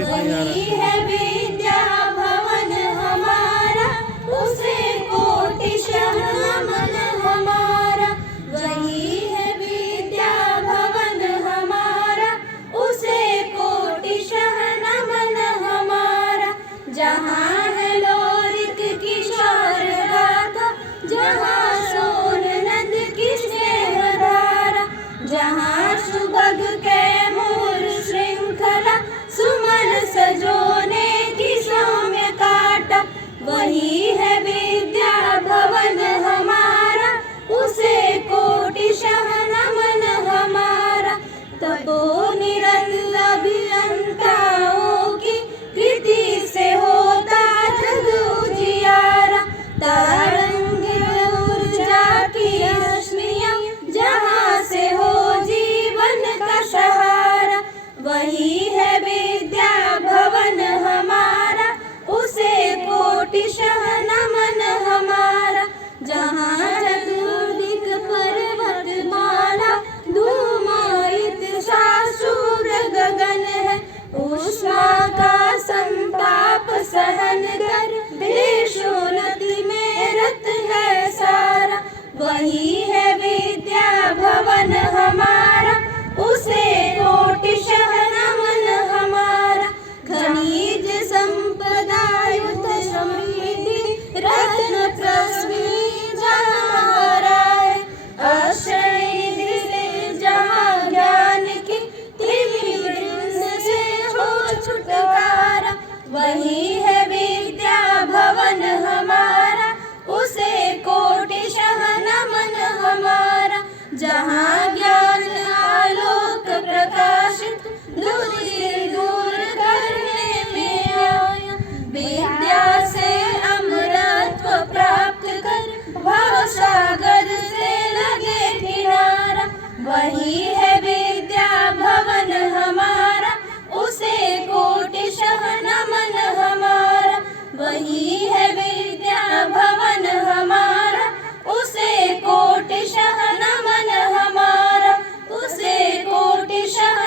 वही है विद्या भवन हमारा, उसे कोटिशः नमन हमारा। वही है विद्या भवन हमारा, उसे कोटिशः नमन हमारा। जहाँ है लोरिक किशोर गाथा, जहाँ सोन नद की स्नेह धारा, जहाँ सुबग कैमूर श्रृंखला, सुमन सजोने की सौम्य काटा। वही है विद्या भवन हमारा, उसे कोटिशः नमन हमारा। तपो निरत अभियंताओं की कृति से होता जग उजियारा। तारंगित ऊर्जा की रश्मियाँ, जहाँ से हो जीवन का सहारा। वही है विद्या भवन हमारा, उसे कोटिशः नमन हमारा। जहाँ चतुर्दिक पर्वतमाला, धूमायित शाश्वत गगन है, उष्मा का संताप सहन कर देशोन्नति में रत है सारा। वही है विद्या भवन हमारा, उसे कोटिशः नमन हमारा। खनिज संपदायुत समृद्धि रत्न पृथ्वी जहाँ राय, अक्षय निधि जहाँ ज्ञान की त्रिविध से हो छुटकारा। वही है विद्या भवन हमारा, उसे कोटिशः नमन हमारा। जहाँ ज्ञान आलोक प्रकाशित दूर दूर करने में आया, विद्या से अमरत्व प्राप्त कर भवसागर से लगे किनारा। वही है विद्या भवन हमारा, उसे कोटिशः नमन हमारा। वही है विद्या भवन हमारा, उसे कोटिशः नमन हमारा, उसे कोटिशः